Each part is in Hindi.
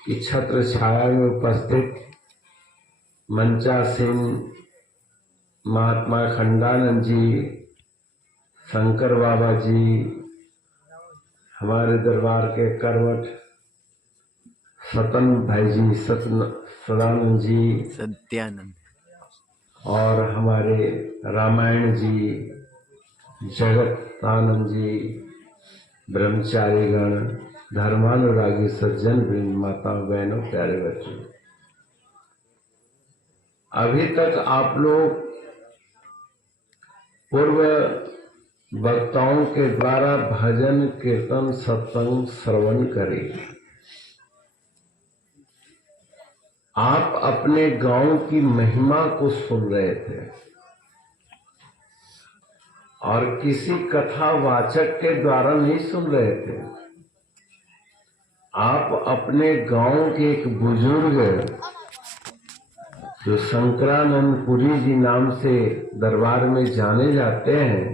की छत्र छाया में उपस्थित मंचासीन महात्मा खंडानंद जी, शंकर बाबा जी, हमारे दरबार के करवट सतन भाई जी, सदानंद जी, सत्यानंद, और हमारे रामायण जी, जगतानंद जी, ब्रह्मचारीगण, धर्मानुरागी सज्जन वृंद, माता बहनों, प्यारे बच्चों, अभी तक आप लोग पूर्व वक्ताओं के द्वारा भजन कीर्तन सत्संग श्रवण करें। आप अपने गांव की महिमा को सुन रहे थे और किसी कथा वाचक के द्वारा नहीं सुन रहे थे। आप अपने गांव के एक बुजुर्ग जो शंकरानंदपुरी जी नाम से दरबार में जाने जाते हैं,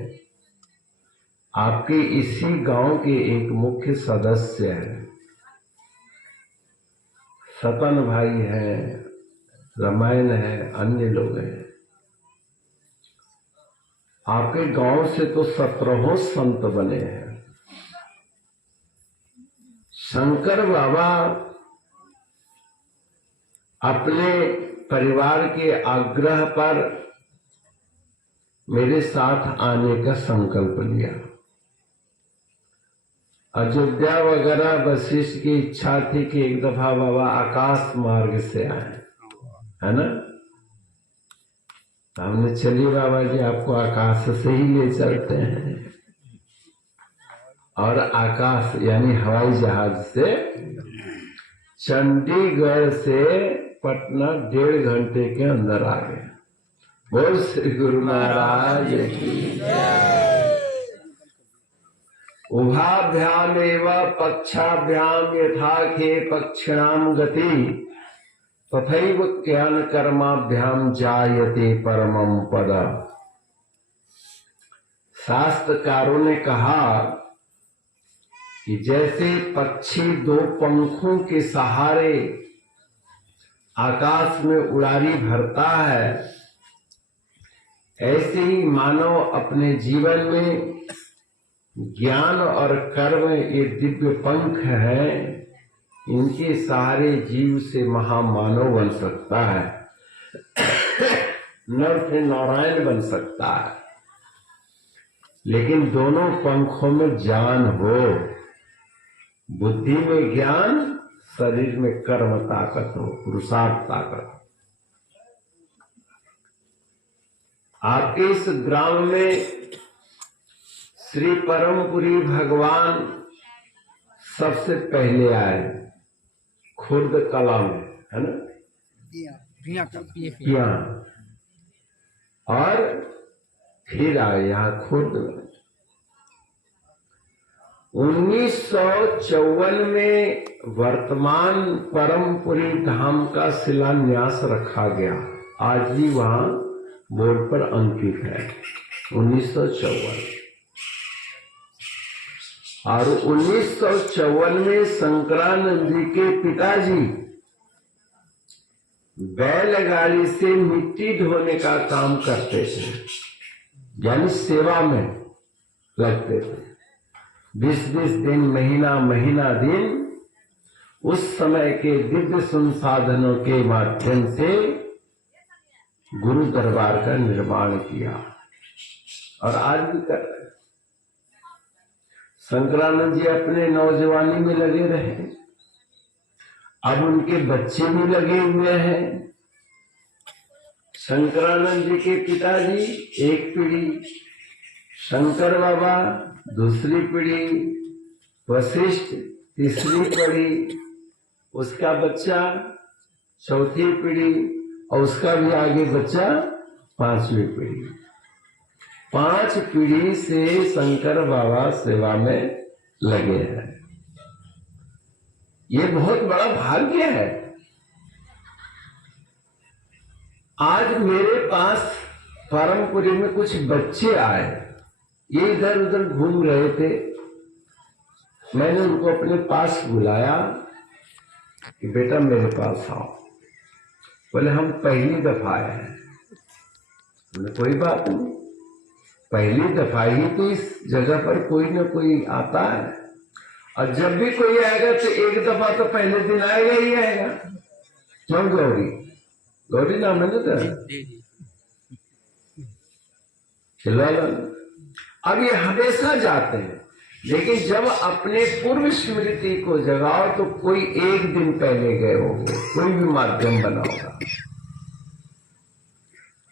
आपके इसी गांव के एक मुख्य सदस्य हैं, सतन भाई हैं, रामायण है, अन्य लोग हैं। आपके गांव से तो 17 संत बने हैं। शंकर बाबा अपने परिवार के आग्रह पर मेरे साथ आने का संकल्प लिया। अयोध्या वगैरह वशिष्ठ की इच्छा थी कि एक दफा बाबा आकाश मार्ग से आए, है ना। हमने चलिए बाबा जी, आपको आकाश से ही ले चलते हैं। और आकाश यानी हवाई जहाज से चंडीगढ़ से पटना 1.5 घंटे के अंदर आ गए। बोल श्री गुरु महाराज की जय। उभाभ्याम एवं पक्षाभ्याम यथा खे पक्षिणाम गति तथैव ज्ञान कर्माभ्याम जायते परमं पद। शास्त्रकारों ने कहा कि जैसे पक्षी 2 पंखों के सहारे आकाश में उड़ारी भरता है, ऐसे ही मानव अपने जीवन में ज्ञान और कर्म ये दिव्य पंख है, इनके सहारे जीव से महामानव बन सकता है, नर से नारायण बन सकता है। लेकिन दोनों पंखों में जान हो, बुद्धि में ज्ञान, शरीर में कर्म ताकत हो, पुरुषार्थ ताकत। आपके इस ग्राम में श्री परमपुरी भगवान सबसे पहले आए, खुर्द कला में, है ना, पिया, और फिर आए यहाँ खुर्द में। 1954 में वर्तमान परमपुरी धाम का शिलान्यास रखा गया। आज भी वहां बोर्ड पर अंकित है 1954। और 1954 में शंकरानंद जी के पिताजी बैलगाड़ी से मिट्टी ढोने का काम करते थे, यानी सेवा में लगते थे। 20-20 दिन, महीना दिन उस समय के दिव्य संसाधनों के माध्यम से गुरु दरबार का निर्माण किया और आज भी कर रहे हैं। शंकरानंद जी अपने नौजवानी में लगे रहे, अब उनके बच्चे भी लगे हुए हैं। शंकरानंद जी के पिताजी एक पीढ़ी, शंकर बाबा दूसरी पीढ़ी, वशिष्ठ तीसरी पीढ़ी, उसका बच्चा चौथी पीढ़ी, और उसका भी आगे बच्चा 5वीं पीढ़ी। 5 पीढ़ी से शंकर बाबा सेवा में लगे हैं। ये बहुत बड़ा भाग्य है। आज मेरे पास परमपुरी में कुछ बच्चे आए, ये इधर उधर घूम रहे थे। मैंने उनको अपने पास बुलाया कि बेटा मेरे पास आओ। बोले हम पहली दफा आए हैं। बोले कोई बात नहीं, पहली दफा ही तो इस जगह पर कोई ना कोई आता है, और जब भी कोई आएगा तो एक दफा तो पहले दिन आएगा ही आएगा। क्यों गौरी? गौरी नाम है ना? चिल्ला लो। अब ये हमेशा जाते हैं, लेकिन जब अपने पूर्व स्मृति को जगाओ तो कोई एक दिन पहले गए होंगे, कोई भी माध्यम बना होगा।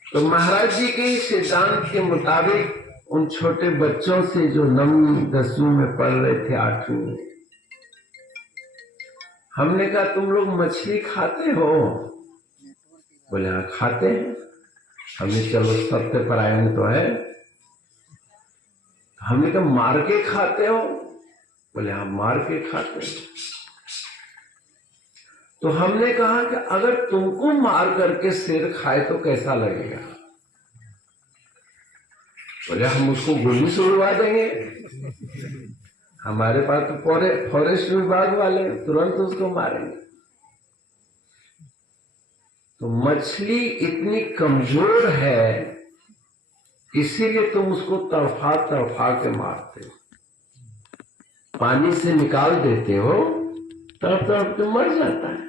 तो महाराज जी के सिद्धांत के मुताबिक उन छोटे बच्चों से जो 9वीं 10वीं में पढ़ रहे थे, 8वीं में, हमने कहा तुम लोग मछली खाते हो? बोले हाँ खाते हैं। हमने चलो सत्यपरायण तो है। हमने कहा मार के खाते हो? बोले हाँ मार के खाते हैं। तो हमने कहा कि अगर तुमको मार करके शेर खाए तो कैसा लगेगा? बोले हम उसको गोली से उड़वा देंगे। हमारे पास तो फॉरेस्ट विभाग वाले तुरंत उसको मारेंगे। तो मछली इतनी कमजोर है, इसीलिए तुम उसको तड़फा तड़फा के मारते हो, पानी से निकाल देते हो, तड़प तड़प के मर जाता है।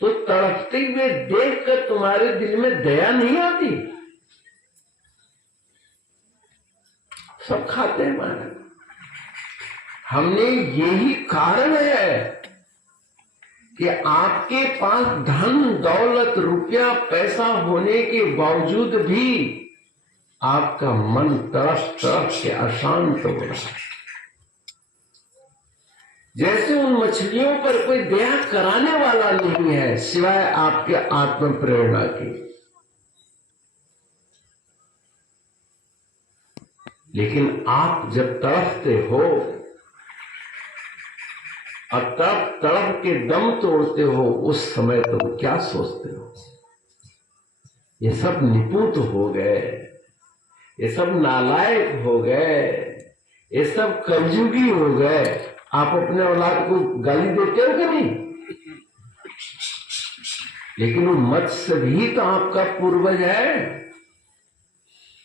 तो तड़पते हुए देखकर तुम्हारे दिल में दया नहीं आती? सब खाते हैं महाराज। हमने यही कारण है कि आपके पास धन दौलत रुपया पैसा होने के बावजूद भी आपका मन तड़प तड़प के अशांत हो रहा है। जैसे उन मछलियों पर कोई दया कराने वाला नहीं है सिवाय आपके आत्म प्रेरणा की। लेकिन आप जब तड़पते हो और तड़प तड़प के दम तोड़ते हो, उस समय तुम क्या सोचते हो? ये सब निपुत हो गए, ये सब नालायक हो गए, ये सब कलयुगी हो गए। आप अपने औलाद को गाली देते हो कि नहीं? लेकिन वो मत्स्य भी तो आपका पूर्वज है।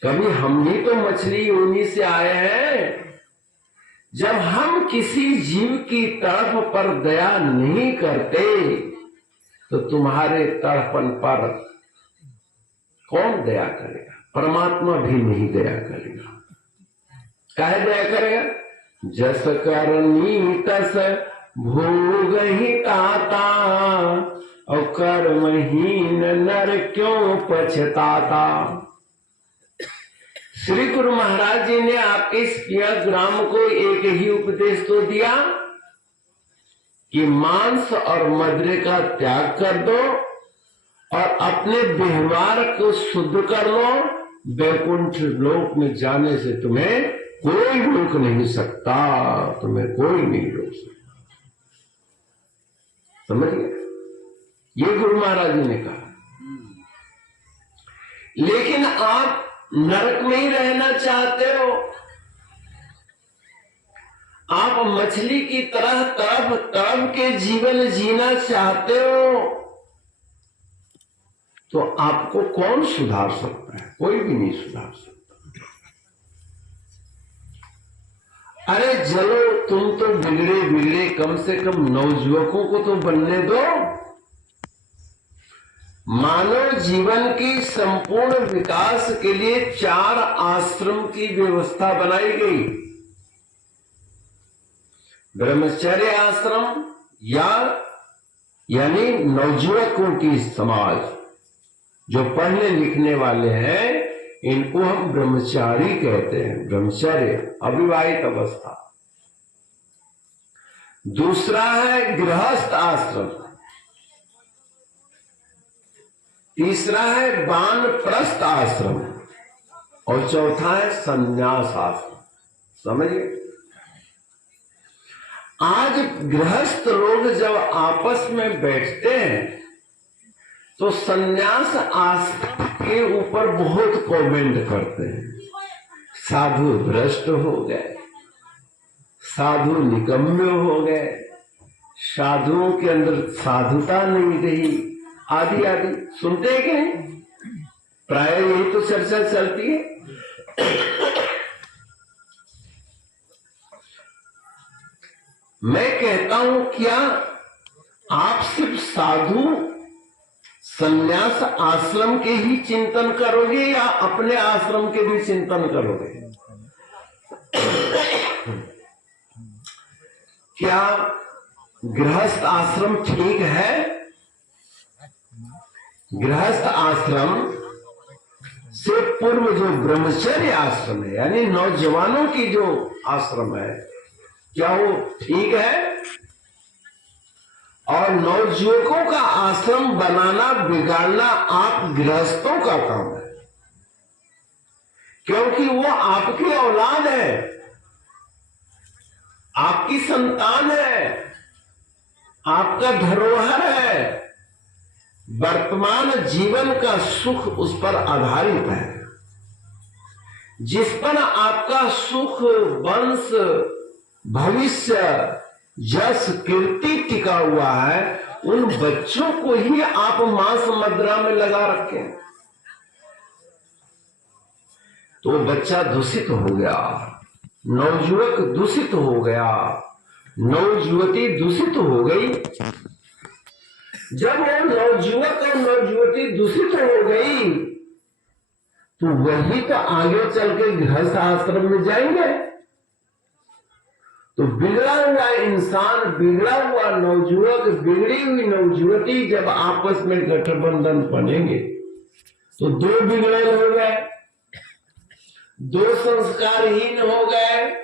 कभी हम भी तो मछली योनि से आए हैं। जब हम किसी जीव की तड़प पर दया नहीं करते तो तुम्हारे तड़पन पर कौन दया करेगा? परमात्मा भी नहीं दया करेगा। काहे दया करेगा? जस करनी तस भोग ही ताता, और कर्महीन नर क्यों पछताता। श्री गुरु महाराज जी ने आपके इस ग्राम को एक ही उपदेश तो दिया कि मांस और मदिरे का त्याग कर दो और अपने व्यवहार को शुद्ध कर लो। वैकुंठ लोक में जाने से तुम्हें कोई रोक नहीं सकता, तुम्हें कोई नहीं रोक सकता। समझ गए? ये गुरु महाराज जी ने कहा। लेकिन आप नरक में ही रहना चाहते हो, आप मछली की तरह तड़प तड़प के जीवन जीना चाहते हो, तो आपको कौन सुधार सकता है? कोई भी नहीं सुधार सकता। अरे चलो तुम तो बिगड़े बिगड़े, कम से कम नवयुवकों को तो बनने दो। मानव जीवन की संपूर्ण विकास के लिए 4 आश्रम की व्यवस्था बनाई गई। ब्रह्मचर्य आश्रम यानी नवयुवकों की समाज, जो पढ़ने लिखने वाले हैं इनको हम ब्रह्मचारी कहते हैं। ब्रह्मचर्य अविवाहित अवस्था। दूसरा है गृहस्थ आश्रम। तीसरा है वानप्रस्थ आश्रम और चौथा है संन्यास आश्रम। समझिए, आज गृहस्थ लोग जब आपस में बैठते हैं तो संन्यास आश्रम के ऊपर बहुत कमेंट करते हैं। साधु भ्रष्ट हो गए, साधु निकम्मे हो गए, साधुओं के अंदर साधुता नहीं रही, आदि आदि सुनते हैं कि नहीं? प्राय यही तो चर्चा चलती है। मैं कहता हूं, क्या आप सिर्फ साधु संन्यास आश्रम के ही चिंतन करोगे या अपने आश्रम के भी चिंतन करोगे? क्या गृहस्थ आश्रम ठीक है? गृहस्थ आश्रम से पूर्व जो ब्रह्मचर्य आश्रम है, यानी नौजवानों की जो आश्रम है, क्या वो ठीक है? और नवयुवकों का आश्रम बनाना बिगाड़ना आप गृहस्थों का काम है, क्योंकि वो आपकी औलाद है, आपकी संतान है, आपका धरोहर है। वर्तमान जीवन का सुख उस पर आधारित है। जिस पर आपका सुख, वंश, भविष्य, यश, कीर्ति टिका हुआ है, उन बच्चों को ही आप मांस मदिरा में लगा रखे, तो बच्चा दूषित हो गया, नवयुवक दूषित हो गया, नवयुवती दूषित हो गई। जब वो नवयुवक और नवयुवती दूषित हो गई, तो वही तो आगे चल के गृहस्थ आश्रम में जाएंगे। तो बिगड़ा हुआ इंसान, बिगड़ा हुआ नवयुवक, बिगड़ी हुई नवयुवती जब आपस में गठबंधन बनेंगे, तो दो बिगड़े हो गए, दो संस्कारहीन हो गए,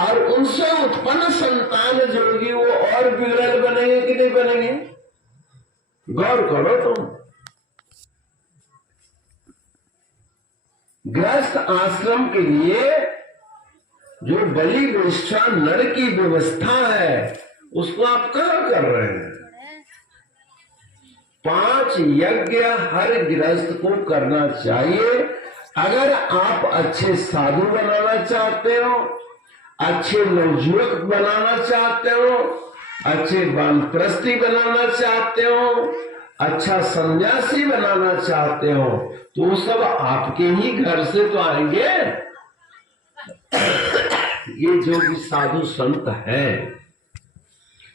और उनसे उत्पन्न संतान जो होगी वो और बिगड़ल बनेंगे कि नहीं बनेंगे? गौर करो तुम। गृहस्थ आश्रम के लिए जो बलि वेश्या नर की व्यवस्था है, उसको आप कहां कर रहे हैं? 5 यज्ञ हर गृहस्थ को करना चाहिए। अगर आप अच्छे साधु बनाना चाहते हो, अच्छे नवयुवक बनाना चाहते हो, अच्छे वानप्रस्थी बनाना चाहते हो, अच्छा सन्यासी बनाना चाहते हो, तो सब आपके ही घर से तो आएंगे। ये जो भी साधु संत हैं,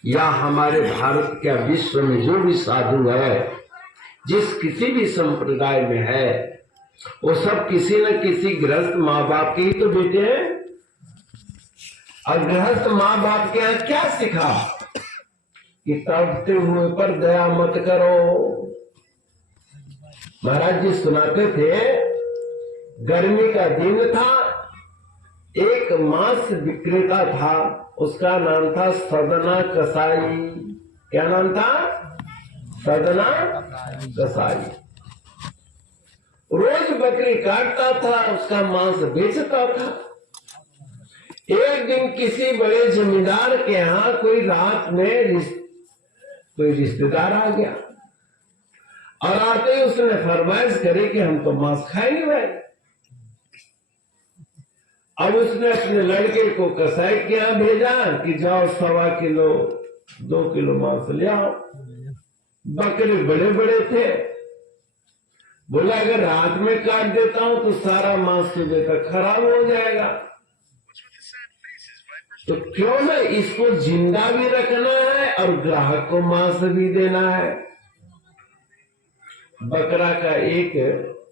या हमारे भारत के विश्व में जो भी साधु है, जिस किसी भी संप्रदाय में है, वो सब किसी न किसी गृहस्थ माँ बाप के ही तो बेटे हैं। और गृहस्थ माँ बाप के यहाँ क्या सिखा कि तड़पते हुए पर दया मत करो। महाराज जी सुनाते थे, गर्मी का दिन था, एक मांस विक्रेता था, उसका नाम था सदना कसाई। क्या नाम था? सदना कसाई। रोज बकरी काटता था, उसका मांस बेचता था। एक दिन किसी बड़े जमींदार के यहाँ कोई रात में कोई रिश्तेदार आ गया, और आते ही उसने फरमाइश करे कि हम तो मांस खाएंगे भाई। अब उसने अपने लड़के को कसाई के यहाँ भेजा कि जाओ 1.25 किलो 2 किलो मांस ले आओ। बकरे बड़े बड़े थे, बोला अगर रात में काट देता हूं तो सारा मांस सुबह तक खराब हो जाएगा, तो क्यों ना इसको जिंदा भी रखना है और ग्राहक को मांस भी देना है। बकरा का एक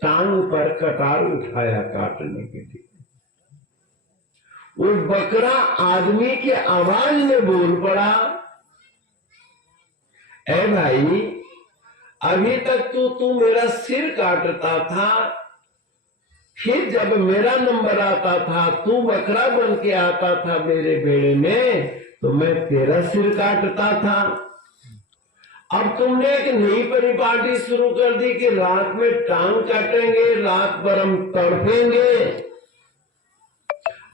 टांग पर कटार उठाया काटने के लिए। वो बकरा आदमी के आवाज में बोल पड़ा, ए भाई, अभी तक तू मेरा सिर काटता था, फिर जब मेरा नंबर आता था तू बकरा बन के आता था मेरे बेड़े में, तो मैं तेरा सिर काटता था। अब तुमने एक नई परिपाटी शुरू कर दी कि रात में टांग काटेंगे, रात भर हम तड़पेंगे,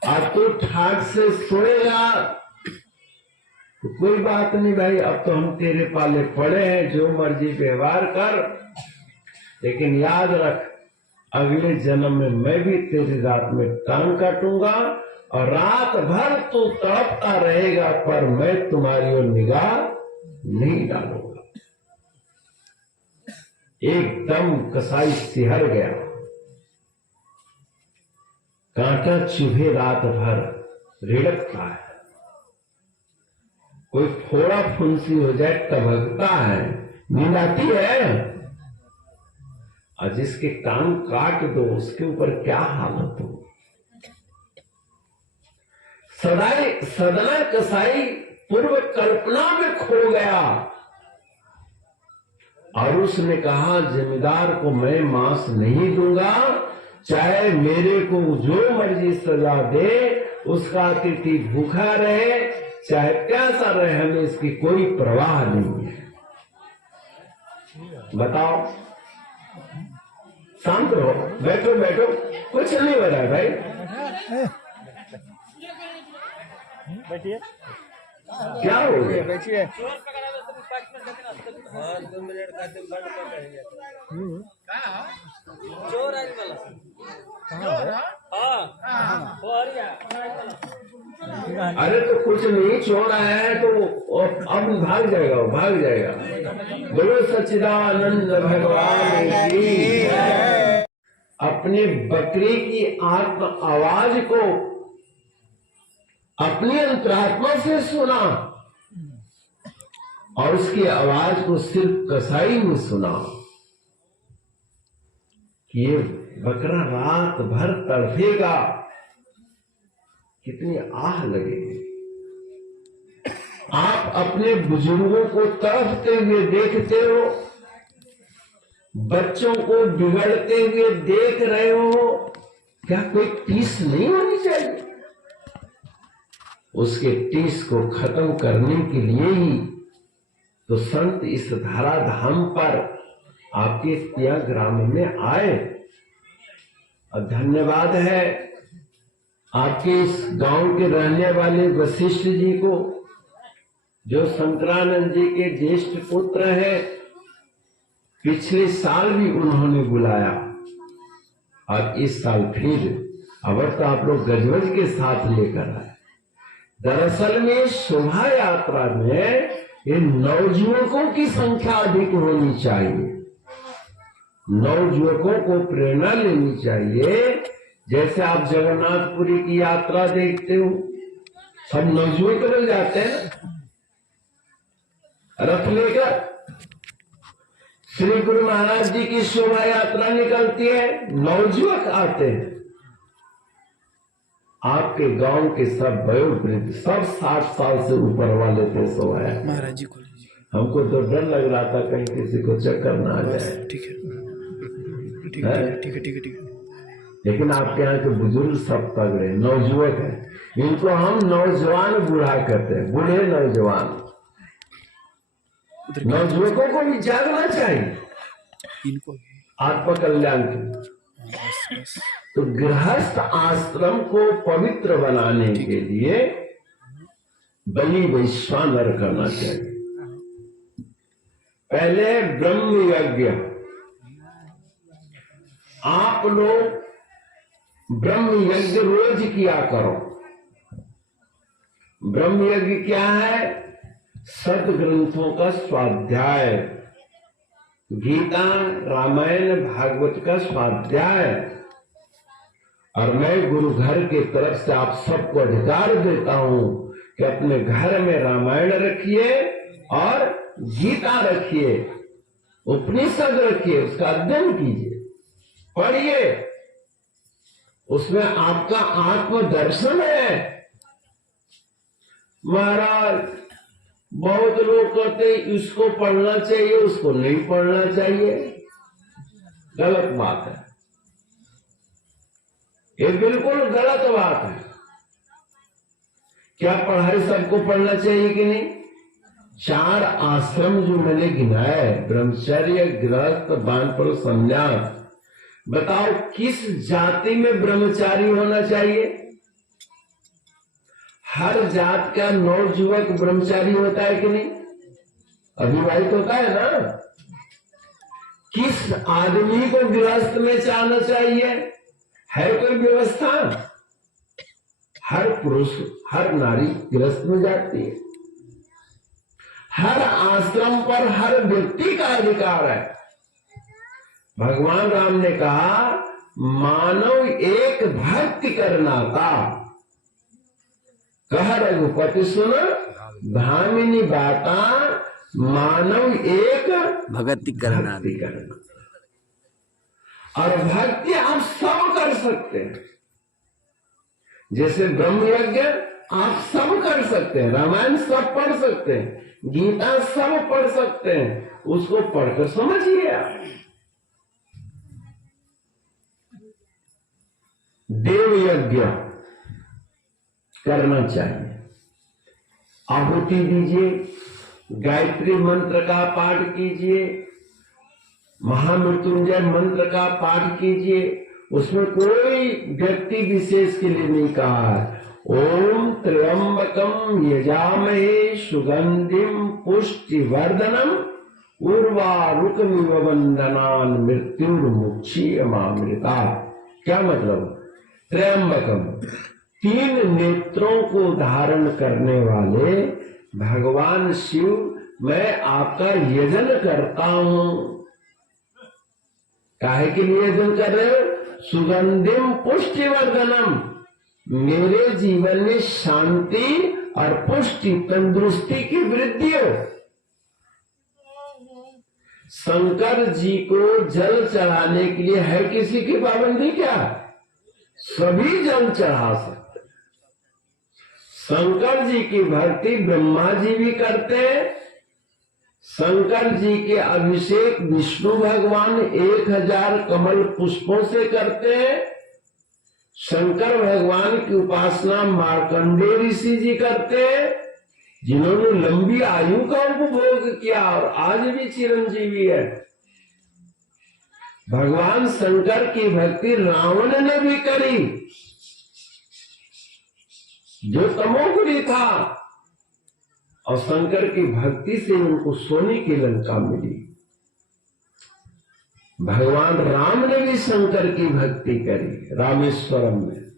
अब तू ठाक से सोएगा। तो कोई बात नहीं भाई, अब तो हम तेरे पाले पड़े हैं, जो मर्जी व्यवहार कर, लेकिन याद रख अगले जन्म में मैं भी तेरी रात में टांग काटूंगा और रात भर तू तड़पता रहेगा, पर मैं तुम्हारी ओर निगाह नहीं डालूंगा। एकदम कसाई सिहर गया, कांटा चुभे रात भर रिड़कता है, कोई फोड़ा फुंसी हो जाए टभकता है, नींद आती है। और जिसके कान काट दो उसके ऊपर क्या हालत हो। सदना कसाई पूर्व कल्पना में खो गया और उसने कहा, जमींदार को मैं मांस नहीं दूंगा, चाहे मेरे को जो मर्जी सजा दे, उसका अतिथि भूखा रहे, चाहे कैसा रहे, हमें इसकी कोई परवाह नहीं है। बताओ, शांत रहो, बैठो बैठो, कुछ नहीं हो रहा है भाई, बैठिए। क्या हो गया? बैठिए। 2 मिनट का दिन बंद कर देंगे। अरे तो कुछ नहीं, चोर आया है तो अब भाग जाएगा, वो भाग जाएगा। बोलो सच्चिदानंद भगवान की। अपनी बकरी की आत्म आवाज को अपनी अंतरात्मा से सुना और उसकी आवाज को सिर्फ कसाई ने सुना कि ये बकरा रात भर तड़फेगा, कितनी आह लगेगी। आप अपने बुजुर्गों को तड़फते हुए देखते हो, बच्चों को बिगड़ते हुए देख रहे हो, क्या कोई टीस नहीं होनी चाहिए? उसके टीस को खत्म करने के लिए ही तो संत इस धराधाम पर आपके त्याग ग्राम में आए। और धन्यवाद है आपके इस गांव के रहने वाले वशिष्ठ जी को, जो शंकरानंद जी के ज्येष्ठ पुत्र है। पिछले साल भी उन्होंने बुलाया और इस साल फिर अवर तो आप लोग गजवज के साथ लेकर आए। दरअसल में शोभा यात्रा में इन नवयुवकों की संख्या अधिक होनी चाहिए। नवयुवकों को प्रेरणा लेनी चाहिए। जैसे आप जगन्नाथपुरी की यात्रा देखते हो, सब नवयुवक लोग जाते हैं रथ लेकर। श्री गुरु महाराज जी की शोभा यात्रा निकलती है, नवयुवक आते हैं। आपके गांव के सब वयोवृद्ध, सब 60 साल से ऊपर वाले थे शोभा यात्रा। महाराज जी को हमको तो डर लग रहा था कहीं किसी को चक्कर ना आ जाए। ठीक है, ठीक है, ठीक है, ठीक है, ठीक है। लेकिन आपके यहाँ के बुजुर्ग सब तगड़े नौजुवक हैं। इनको हम नौजवान बूढ़ा कहते हैं, बूढ़े नौजवान। नौजुवकों को भी जागना चाहिए इनको आत्म कल्याण के। तो गृहस्थ आश्रम को पवित्र बनाने के लिए बलि वैश्वानर करना चाहिए। पहले ब्रह्म यज्ञ, आप लोग ब्रह्म यज्ञ रोज किया करो। ब्रह्म यज्ञ क्या है? सदग्रंथों का स्वाध्याय, गीता, रामायण, भागवत का स्वाध्याय। और मैं गुरु घर की तरफ से आप सबको अधिकार देता हूं कि अपने घर में रामायण रखिए और गीता रखिए, उपनिषद रखिए, उसका अध्ययन कीजिए, पढ़िए। उसमें आपका आत्मदर्शन है। महाराज बहुत लोग कहते इसको पढ़ना चाहिए, उसको नहीं पढ़ना चाहिए। गलत बात है, ये बिल्कुल गलत बात है। क्या पढ़ाई सबको पढ़ना चाहिए कि नहीं? 4 आश्रम जो मैंने गिनाया है, ब्रह्मचर्य, गृहस्थ, वानप्रस्थ, संन्यास। बताओ किस जाति में ब्रह्मचारी होना चाहिए? हर जात का नवयुवक ब्रह्मचारी होता है कि नहीं? अविवाहित होता है ना? किस आदमी को गृहस्थ में जाना चाहिए? है कोई व्यवस्था? हर पुरुष हर नारी गृहस्थ में जाती है। हर आश्रम पर हर व्यक्ति का अधिकार है। भगवान राम ने कहा मानव एक भक्ति करना था, कह रघुपति सुन धामिनी बाता, मानव एक भगति करना। और भक्ति आप सब कर सकते हैं। जैसे ब्रह्म यज्ञ आप सब कर सकते हैं, रामायण सब पढ़ सकते हैं, गीता सब पढ़ सकते हैं, उसको पढ़कर समझिए आप। देव यज्ञ करना चाहिए, आहुति दीजिए, गायत्री मंत्र का पाठ कीजिए, महामृत्युंजय मंत्र का पाठ कीजिए। उसमें कोई व्यक्ति विशेष के लिए नहीं कहा है। ओम त्र्यंबकम यजामहे सुगंधिम पुष्टिवर्धनम उर्वारुकमिव वंदनान मृत्युर्मुक्षीयमामृता। क्या मतलब? त्र्यंबकम, 3 नेत्रों को धारण करने वाले भगवान शिव, मैं आपका यजन करता हूं। काहे के लिए यजन कर रहे हो? सुगंधिम पुष्टिवर्धनम, मेरे जीवन में शांति और पुष्टि तंदुरुस्ती की वृद्धि हो। शंकर जी को जल चढ़ाने के लिए है किसी की पाबंदी क्या? सभी जल चढ़ा सकते। शंकर जी की भक्ति ब्रह्मा जी भी करते हैं। शंकर जी के अभिषेक विष्णु भगवान 1000 कमल पुष्पों से करते हैं। शंकर भगवान की उपासना मार्कंडेय ऋषि जी करते हैं, जिन्होंने लंबी आयु का उपभोग किया और आज भी चिरंजीवी है। भगवान शंकर की भक्ति रावण ने भी करी, जो तमोगुणी था, और शंकर की भक्ति से उनको सोने की लंका मिली। भगवान राम ने भी शंकर की भक्ति करी रामेश्वरम में।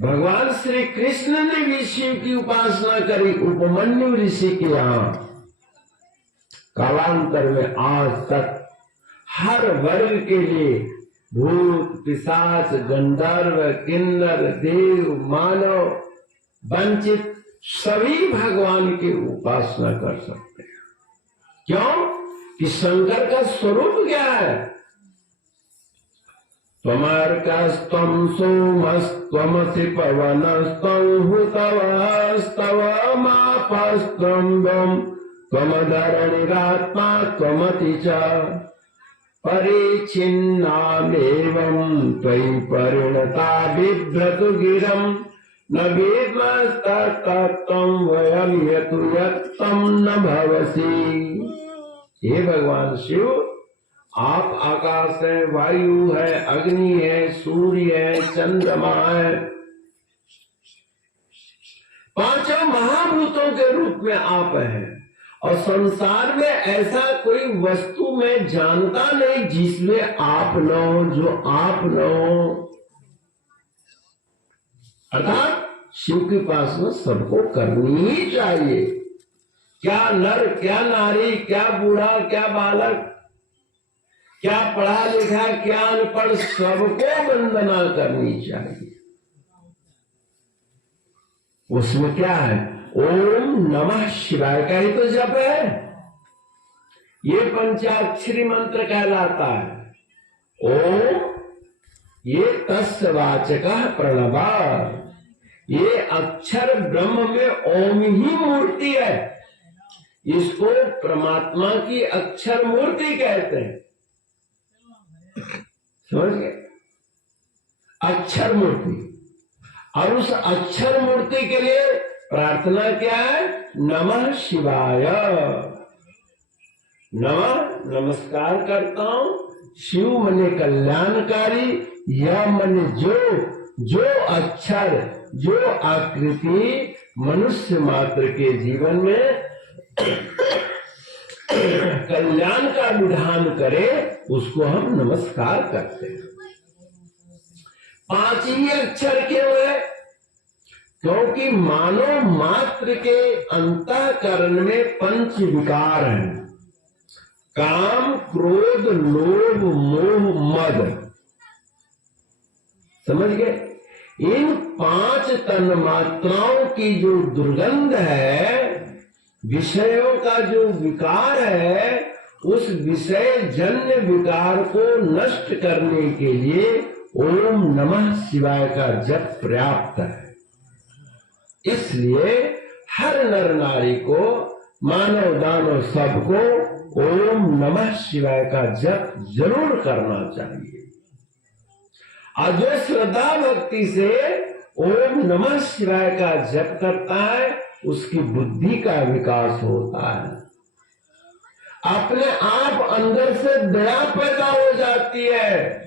भगवान श्री कृष्ण ने भी शिव की उपासना करी उपमन्यु ऋषि के यहां। कालांतर में आज तक हर वर्ग के लिए भूत पिशाच गंधर्व किन्नर देव मानव वंचित सभी भगवान की उपासना कर सकते हैं। क्यों? कि शंकर का स्वरूप क्या है? त्वमर्कस्त्वं सोमस्त्वमसि पवनस्त्वं हुतवस्तवमापस्त्वं त्वमधरणिरात्मा त्वमति च परिच्छिन्नामेवं त्वयि परिणता बिभ्रतु गिरम् न वेद्मस्तत्त्वं वयं यतु यत्तं न भवसि। हे भगवान शिव, आप आकाश है, वायु है, अग्नि है, सूर्य है, चंद्रमा है, 5 महाभूतों के रूप में आप हैं। और संसार में ऐसा कोई वस्तु मैं जानता नहीं जिसमें आप न हो, जो आप न हो। अर्थात शिव के पास में सबको करनी ही चाहिए। क्या नर, क्या नारी, क्या बूढ़ा, क्या बालक, क्या पढ़ा लिखा, क्या अनपढ़, सबको वंदना करनी चाहिए। उसमें क्या है? ओम नमः शिवाय का ही तो जप है। ये पंचाक्षरी मंत्र कहलाता है। ओम, ये तस्य वाचकः प्रणवा, ये अक्षर ब्रह्म में ओम ही मूर्ति है। इसको परमात्मा की अक्षर मूर्ति कहते हैं। समझ गए? अक्षर मूर्ति। और उस अक्षर मूर्ति के लिए प्रार्थना क्या है? नमः शिवाय। नमः, नमस्कार करता हूं। शिव मने कल्याणकारी, यह मने जो अक्षर, जो आकृति मनुष्य मात्र के जीवन में कल्याण का विधान करे, उसको हम नमस्कार करते हैं। 5 ही अक्षर के हुए, क्योंकि मानव मात्र के अंतःकरण में पंच विकार हैं, काम, क्रोध, लोभ, मोह, मद। समझ गए? इन 5 तन्मात्राओं की जो दुर्गंध है, विषयों का जो विकार है, उस विषय जन्य विकार को नष्ट करने के लिए ओम नमः शिवाय का जप पर्याप्त है। इसलिए हर नर नारी को, मानव दानव सबको ओम नमः शिवाय का जप जरूर करना चाहिए। और जो श्रद्धा भक्ति से ओम नमः शिवाय का जप करता है, उसकी बुद्धि का विकास होता है। अपने आप अंदर से दया पैदा हो जाती है,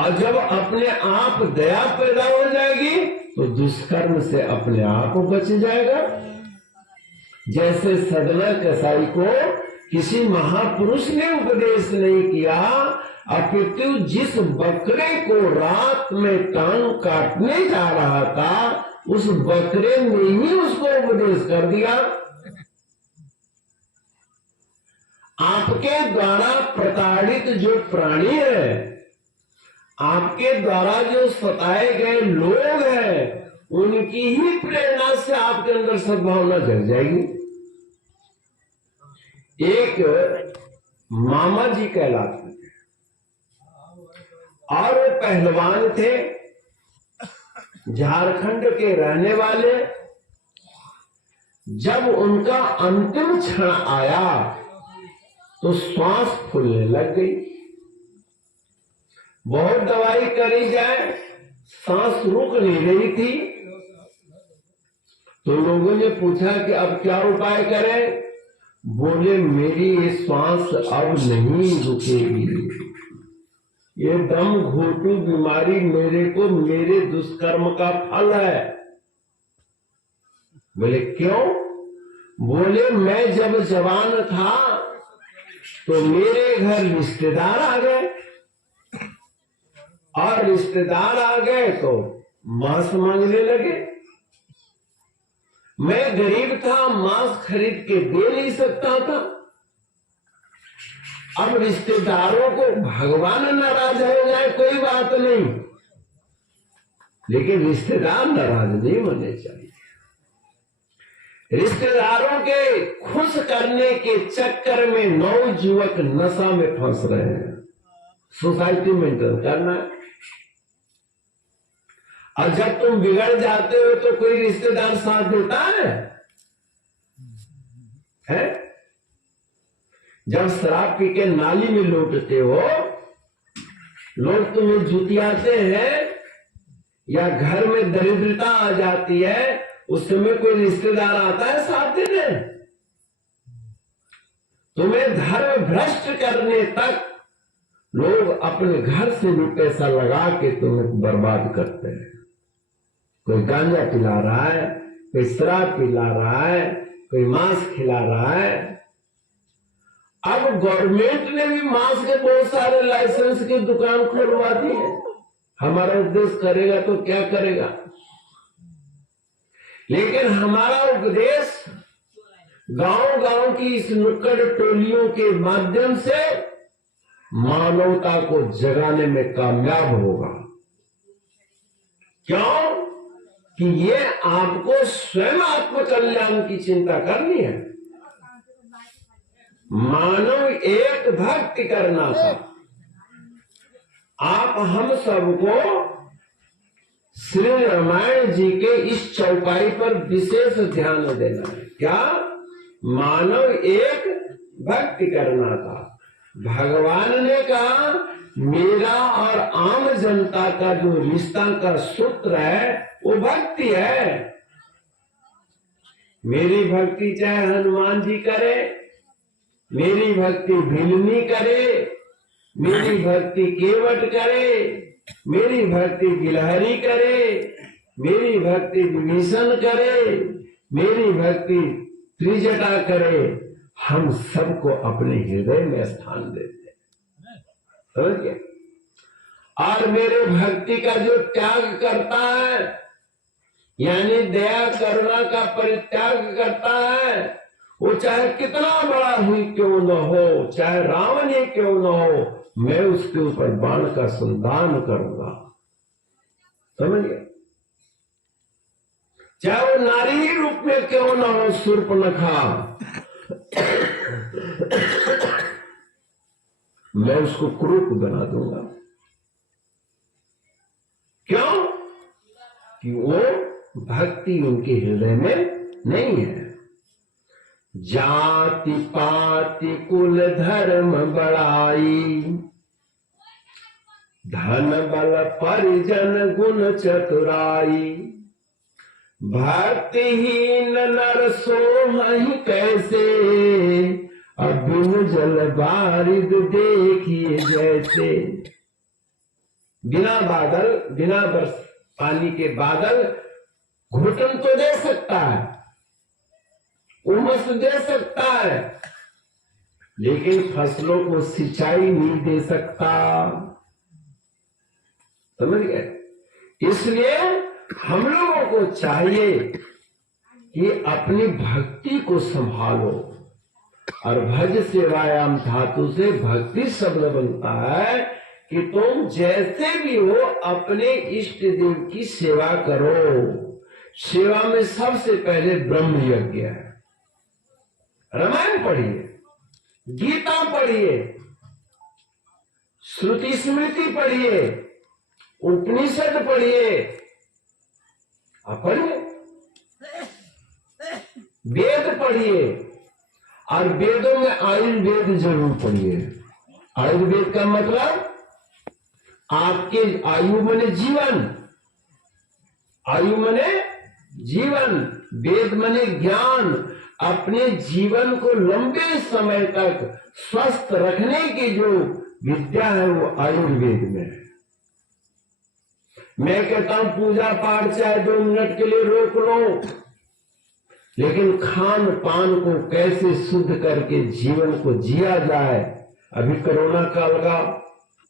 और जब अपने आप दया पैदा हो जाएगी तो दुष्कर्म से अपने आप बच जाएगा। जैसे सदना कसाई को किसी महापुरुष ने उपदेश नहीं किया, अपितु जिस बकरे को रात में टांग काटने जा रहा था, उस बकरे ने ही उसको उपदेश कर दिया। आपके द्वारा प्रताड़ित जो प्राणी है, आपके द्वारा जो सताए गए लोग हैं, उनकी ही प्रेरणा से आपके अंदर सद्भावना जग जाएगी। एक मामा जी कहलाते थे और वो पहलवान थे, झारखंड के रहने वाले। जब उनका अंतिम क्षण आया तो श्वास फूलने लग गई। बहुत दवाई करी जाए, सांस रुक नहीं रही थी। तो लोगों ने पूछा कि अब क्या उपाय करें? बोले मेरी ये श्वास अब नहीं रुकेगी, ये दम घोटू बीमारी मेरे को मेरे दुष्कर्म का फल है। बोले क्यों? बोले मैं जब जवान था तो मेरे घर रिश्तेदार आ गए, और रिश्तेदार आ गए तो मांस मांगने लगे। मैं गरीब था, मांस खरीद के दे नहीं सकता था। अब रिश्तेदारों को भगवान नाराज हो जाए कोई बात नहीं, लेकिन रिश्तेदार नाराज नहीं होने चाहिए। रिश्तेदारों के खुश करने के चक्कर में नौजुवक नशा में फंस रहे हैं। सोसाइटी मेंटेन करना है, और जब तुम बिगड़ जाते हो तो कोई रिश्तेदार साथ देता है? जब शराब पी के नाली में लौटते हो, लोग तुम्हें जुतियाते हैं, या घर में दरिद्रता आ जाती है, उस समय कोई रिश्तेदार आता है साथ देने? तुम्हें धर्म भ्रष्ट करने तक लोग अपने घर से भी पैसा लगा के तुम्हें बर्बाद करते हैं। कोई गांजा पिला रहा है, कोई शराब पिला रहा है, कोई मांस खिला रहा है। अब गवर्नमेंट ने भी मांस के बहुत सारे लाइसेंस की दुकान खुलवा दी है। हमारा उपदेश करेगा तो क्या करेगा? लेकिन हमारा उपदेश गांव-गांव की इस नुक्कड़ टोलियों के माध्यम से मानवता को जगाने में कामयाब होगा। क्यों? कि ये आपको स्वयं आत्म कल्याण की चिंता करनी है। मानव एक भक्ति करना था। आप हम सबको श्री रामायण जी के इस चौपाई पर विशेष ध्यान देना है। क्या? मानव एक भक्ति करना था। भगवान ने कहा मेरा और आम जनता का जो रिश्ता का सूत्र है वो भक्ति है। मेरी भक्ति चाहे हनुमान जी करे, मेरी भक्ति भिलनी करे, मेरी भक्ति केवट करे, मेरी भक्ति गिलहरी करे, मेरी भक्ति विभीषण करे, मेरी भक्ति त्रिजटा करे, हम सबको अपने हृदय में स्थान देते हैं। समझ गए? और मेरे भक्ति का जो त्याग करता है यानी दया करुणा का परित्याग करता है, वो चाहे कितना बड़ा ही क्यों न हो, चाहे रावण ही क्यों न हो, मैं उसके ऊपर बाण का संधान करूंगा। समझ गए? चाहे वो नारी ही रूप में क्यों न हो, शूर्पणखा, मैं उसको क्रूप बना दूंगा। क्यों? कि वो भक्ति उनके हृदय में नहीं है। जाति पाति कुल धर्म बड़ाई, धन बल परिजन गुण चतुराई, भक्तिहीन नर सोहहि कैसे, अब बिन जल बारिद देखिए जैसे। बिना बादल, बिना बरस पानी के बादल घुटन तो दे सकता है, उमस दे सकता है, लेकिन फसलों को सिंचाई नहीं दे सकता। समझ गए? इसलिए हम लोगों को चाहिए कि अपनी भक्ति को संभालो। और भज सेवायाम धातु से भक्ति शब्द बनता है कि तुम जैसे भी हो अपने इष्ट देव की सेवा करो। सेवा में सबसे पहले ब्रह्म यज्ञ है। रामायण पढ़िए, गीता पढ़िए, श्रुति स्मृति पढ़िए, उपनिषद पढ़िए, पढ़िए, वेद पढ़िए, और वेदों में आयुर्वेद जरूर पढ़िए। आयुर्वेद का मतलब आपके आयु मने जीवन, आयु मने जीवन, वेद मने ज्ञान। अपने जीवन को लंबे समय तक स्वस्थ रखने की जो विद्या है वो आयुर्वेद में है। मैं कहता हूं पूजा पाठ चाहे 2 मिनट के लिए रोक लो, लेकिन खान पान को कैसे शुद्ध करके जीवन को जिया जाए। अभी कोरोना काल का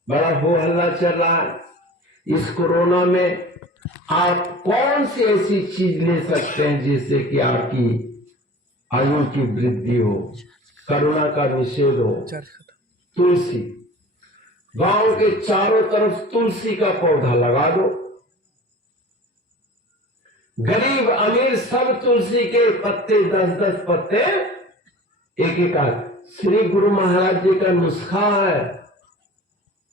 बड़ा हो हल्ला चल रहा है। इस कोरोना में आप कौन सी ऐसी चीज ले सकते हैं जिससे कि आपकी आयु की वृद्धि हो, कोरोना का निषेध हो? तुलसी, गांव के चारों तरफ तुलसी का पौधा लगा दो। गरीब अमीर सब तुलसी के पत्ते 10-10 पत्ते एक एक आध। श्री गुरु महाराज जी का नुस्खा है।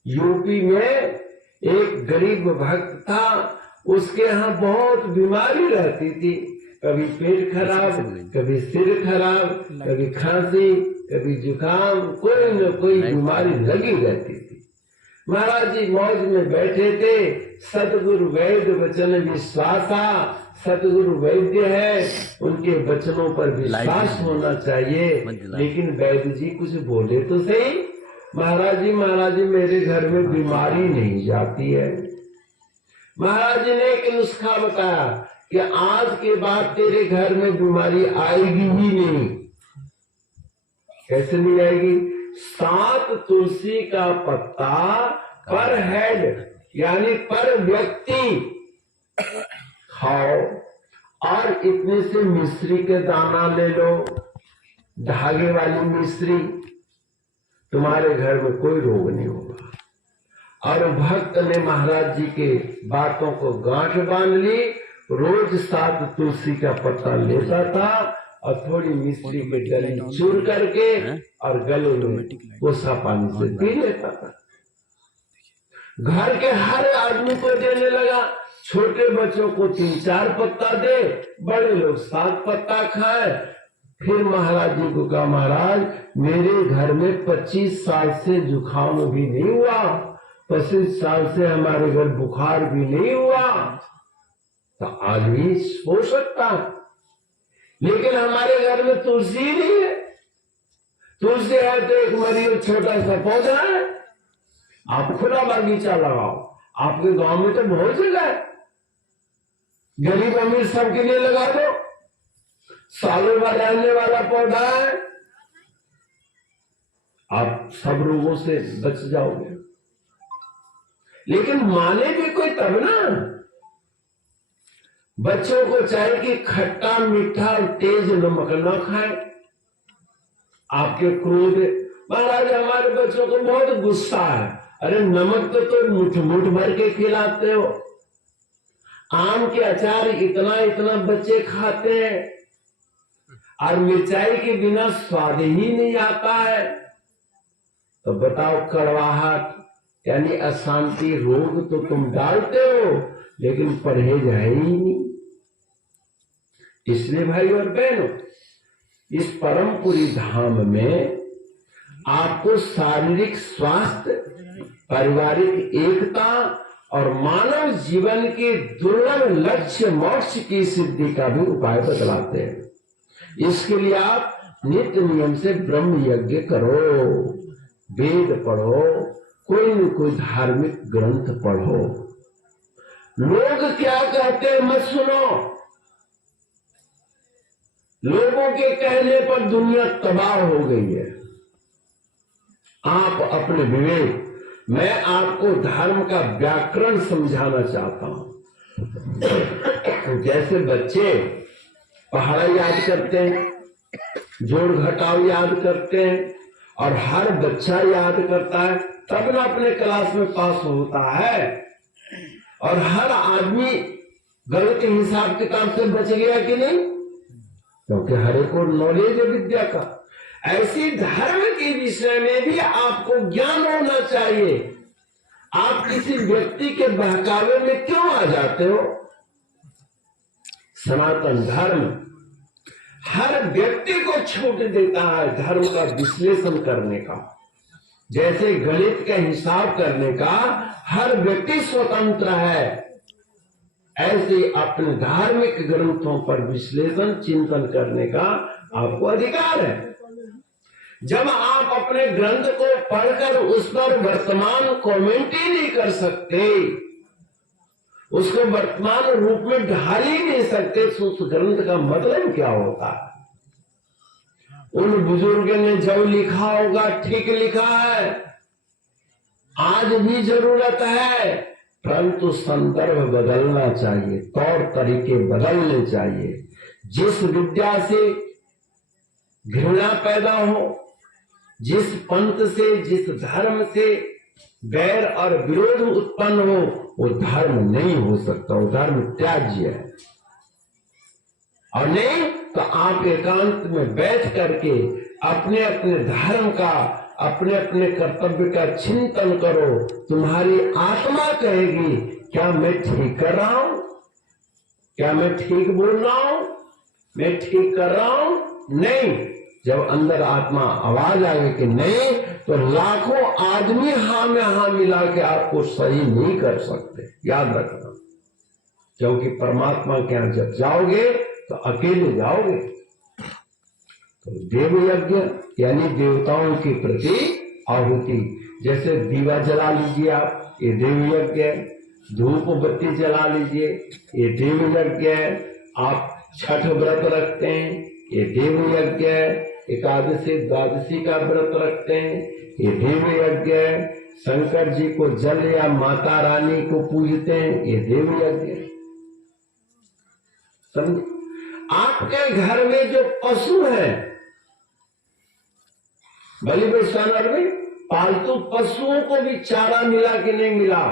यूपी में एक गरीब भक्त था, उसके यहाँ बहुत बीमारी रहती थी, कभी पेट खराब, कभी सिर खराब, कभी खांसी, कभी जुकाम, कोई न कोई बीमारी लगी रहती थी। महाराज जी मौज में बैठे थे। सतगुरु वैद्य वचन विश्वासा, सतगुरु वैद्य है, उनके वचनों पर विश्वास होना चाहिए। लेकिन वैद्य जी कुछ बोले तो सही। महाराज जी मेरे घर में बीमारी नहीं जाती है। महाराज जी ने एक नुस्खा बताया कि आज के बाद तेरे घर में बीमारी आएगी ही नहीं। कैसे नहीं आएगी? 7 तुलसी का पत्ता पर हेड यानी पर व्यक्ति खाओ, और इतने से मिश्री के दाना ले लो, धागे वाली मिश्री, तुम्हारे घर में कोई रोग नहीं होगा। और भक्त ने महाराज जी के बातों को गांठ बांध ली। रोज 7 तुलसी का पत्ता लेता था और थोड़ी मिश्री में डली चूर करके और गले में कोसा पानी से पी लेता था। घर के हर आदमी को देने लगा। छोटे बच्चों को 3-4 पत्ता दे, बड़े लोग 7 पत्ता खाए। फिर महाराज जी को कहा, महाराज मेरे घर में 25 साल से जुकाम भी नहीं हुआ, 25 साल से हमारे घर बुखार भी नहीं हुआ, तो आज भी हो सकता है। लेकिन हमारे घर में तुलसी नहीं है। तुलसी है तो एक मरीज छोटा सा पौधा है। आप खुला बागीचा लगाओ, आपके गांव में तो बहुत जगह है, गरीब अमीर सबके लिए लगा दो। सालों भर रहने वाला पौधा है, आप सब रोगों से बच जाओगे। लेकिन माने भी कोई तब ना। बच्चों को चाहिए कि खट्टा मीठा और तेज नमक न खाएं। आपके क्रोध, महाराज हमारे बच्चों को बहुत गुस्सा है। अरे नमक तो मुठ मुठ भर के खिलाते हो। आम के अचार इतना इतना बच्चे खाते हैं और मिर्चाई के बिना स्वाद ही नहीं आता है। तो बताओ, कड़वाहट यानी अशांति, रोग तो तुम डालते हो, लेकिन परहेज है ही नहीं। इसलिए भाई और बहनों, इस परमपुरी धाम में आपको शारीरिक स्वास्थ्य, पारिवारिक एकता और मानव जीवन के दुर्लभ लक्ष्य मोक्ष की सिद्धि का भी उपाय बतलाते हैं। इसके लिए आप नित्य नियम से ब्रह्म यज्ञ करो, वेद पढ़ो, कोई न कोई धार्मिक ग्रंथ पढ़ो। लोग क्या कहते हैं मत सुनो। लोगों के कहने पर दुनिया तबाह हो गई है। आप अपने विवेक, मैं आपको धर्म का व्याकरण समझाना चाहता हूं। जैसे बच्चे पहाड़ा याद करते हैं, जोड़ घटाव याद करते हैं, और हर बच्चा याद करता है, तब ना अपने क्लास में पास होता है। और हर आदमी गलत हिसाब किताब से बच गया कि नहीं, क्योंकि हर एक को नॉलेज है विद्या का। ऐसी धर्म के विषय में भी आपको ज्ञान होना चाहिए। आप किसी व्यक्ति के बहकावे में क्यों आ जाते हो? सनातन धर्म हर व्यक्ति को छूट देता है धर्म का विश्लेषण करने का। जैसे गणित का हिसाब करने का हर व्यक्ति स्वतंत्र है, ऐसे अपने धार्मिक ग्रंथों पर विश्लेषण चिंतन करने का आपको अधिकार है। जब आप अपने ग्रंथ को पढ़कर उस पर वर्तमान कमेंट ही नहीं कर सकते, उसको वर्तमान रूप में ढाल ही नहीं सकते, तो उस ग्रंथ का मतलब क्या होता है? उन बुजुर्ग ने जो लिखा होगा ठीक लिखा है, आज भी जरूरत है, परंतु संदर्भ बदलना चाहिए, तौर तरीके बदलने चाहिए। जिस विद्या से घृणा पैदा हो, जिस पंथ से, जिस धर्म से बैर और विरोध उत्पन्न हो, वो धर्म नहीं हो सकता, वो धर्म त्याज्य है। और नहीं तो आप एकांत में बैठ करके अपने अपने धर्म का, अपने अपने कर्तव्य का चिंतन करो। तुम्हारी आत्मा कहेगी, क्या मैं ठीक कर रहा हूं? क्या मैं ठीक बोल रहा हूं? मैं ठीक कर रहा हूं? नहीं। जब अंदर आत्मा आवाज आएगी कि नहीं, तो लाखों आदमी हाँ में हाँ मिला के आपको सही नहीं कर सकते, याद रखना। क्योंकि परमात्मा के यहां जब जाओगे तो अकेले जाओगे। तो देव यज्ञ यानी देवताओं के प्रति आहुति, जैसे दीवा जला लीजिए आप, ये देव यज्ञ है। धूप बत्ती जला लीजिए, ये देव यज्ञ है। आप छठ व्रत रखते हैं, ये देव यज्ञ है। एकादशी द्वादशी का व्रत रखते हैं, ये देव यज्ञ है। शंकर जी को जल या माता रानी को पूजते हैं, ये देव यज्ञ है। समझे? आपके घर में जो पशु है, बलि वैश्वानर में पालतू पशुओं को भी चारा मिला कि नहीं मिला,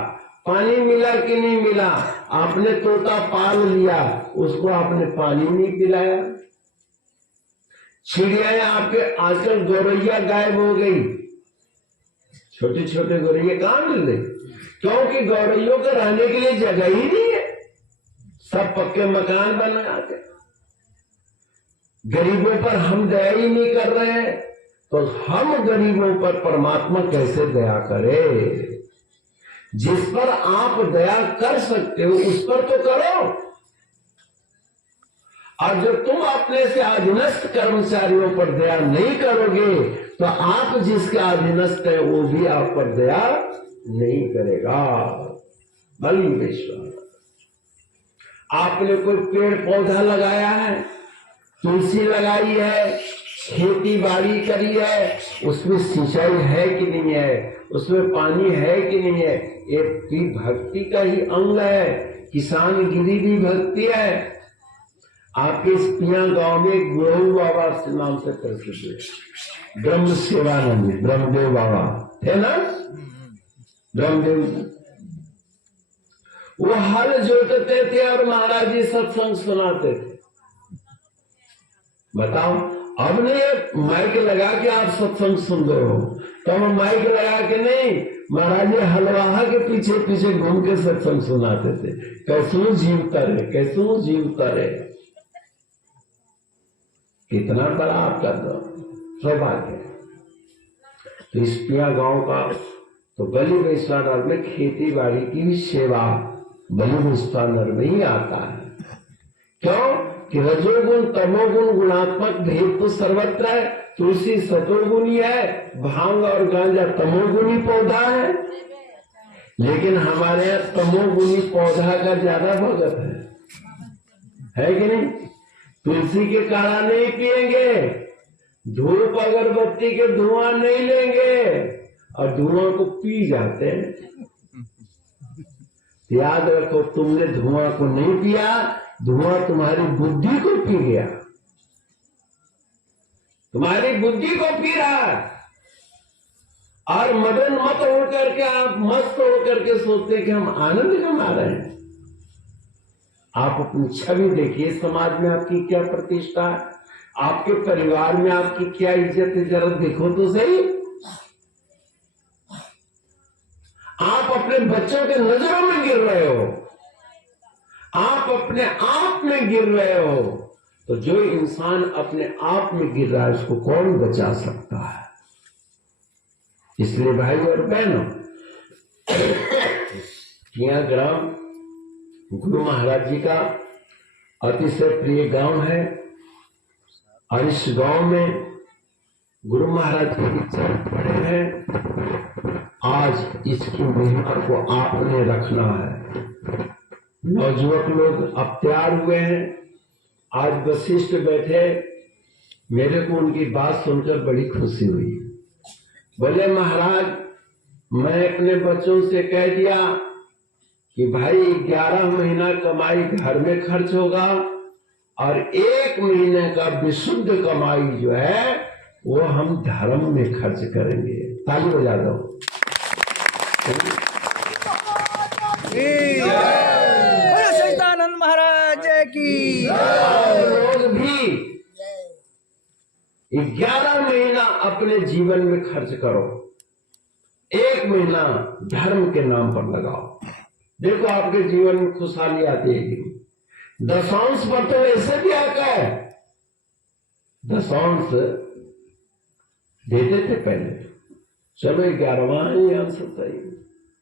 पानी मिला कि नहीं मिला? आपने तोता पाल लिया, उसको आपने पानी नहीं पिलाया। चिड़िया आपके, आजकल गौरैया गायब हो गई, छोटे छोटे गौरैया कहां मिल गई? क्योंकि गौरैयों के रहने के लिए जगह ही नहीं है, सब पक्के मकान बना के। गरीबों पर हम दया ही नहीं कर रहे हैं, तो हम गरीबों पर परमात्मा कैसे दया करे? जिस पर आप दया कर सकते हो उस पर तो करो। और जब तुम अपने से अधीनस्थ कर्मचारियों पर दया नहीं करोगे, तो आप जिसके अधीनस्थ है वो भी आप पर दया नहीं करेगा। बलि वैश्वानर, आपने कोई पेड़ पौधा लगाया है, तुलसी लगाई है, खेती बाड़ी करी है, उसमें सिंचाई है कि नहीं है, उसमें पानी है कि नहीं है, ये भी भक्ति का ही अंग है। किसानगिरी भी भक्ति है। आपके स्पिया गांव में गुरु बाबा से नाम से प्रसिद्ध है, ब्रह्म सेवानंद ब्रह्मदेव बाबा थे ना, ब्रह्मदेव। वो हल जोतते थे और महाराज जी सत्संग सुनाते थे। बताओ, अब नहीं माइक लगा के आप सत्संग सुन रहे हो, तो हम माइक लगा के नहीं, महाराज जी हलवाहा के पीछे पीछे घूम के सत्संग सुनाते थे। कैसू जीवता रहे, कैसू जीवता रहे। कितना बड़ा आपका सौभाग्य है। तो इस पिया गांव का तो बलि वैश्वानर में खेती बाड़ी की भी सेवा बलि वैश्वानर में ही आता है। क्यों कि रजोगुण तमोगुण गुणात्मक भेद तो सर्वत्र है। तुलसी सतोगुणी है, भांग और गांजा तमोगुणी पौधा है, लेकिन हमारे यहाँ तमोगुणी पौधा का ज्यादा भगत है कि नहीं। तुलसी के काढ़ा नहीं पिएंगे, धूप अगरबत्ती के धुआं नहीं लेंगे, और धुआं को पी जाते हैं। याद रखो, तुमने धुआं को नहीं पिया, धुआं तुम्हारी बुद्धि को पी गया, तुम्हारी बुद्धि को पी रहा है। और मदन मत होकर के आप मस्त होकर के सोचते कि हम आनंद कमा रहे हैं। आप अपनी छवि देखिए, समाज में आपकी क्या प्रतिष्ठा है, आपके परिवार में आपकी क्या इज्जत है, जरा देखो तो सही। आप अपने बच्चों के नजरों में गिर रहे हो, आप अपने आप में गिर रहे हो। तो जो इंसान अपने आप में गिर रहा है उसको कौन बचा सकता है। इसलिए भाई और बहनों, किया ग्राम गुरु महाराज जी का अतिशय प्रिय गांव है, और इस गांव में गुरु महाराज जी के चरण पड़े हैं। आज इसकी महिमा को आपने रखना है। नौजुवक लोग अब तैयार हुए हैं। आज वशिष्ठ बैठे, मेरे को उनकी बात सुनकर बड़ी खुशी हुई। बोले महाराज, मैं अपने बच्चों से कह दिया कि भाई 11 महीना कमाई घर में खर्च होगा, और 1 महीने का विशुद्ध कमाई जो है वो हम धर्म में खर्च करेंगे। ताली बजा दो। सच्चिदानंद महाराज की। लोग भी 11 महीना अपने जीवन में खर्च करो, 1 महीना धर्म के नाम पर लगाओ। देखो आपके जीवन में खुशहाली आती है कि दशांश पर तो ऐसे भी आता है। दशांश देते थे पहले, चलो 11वां ही अंश सही,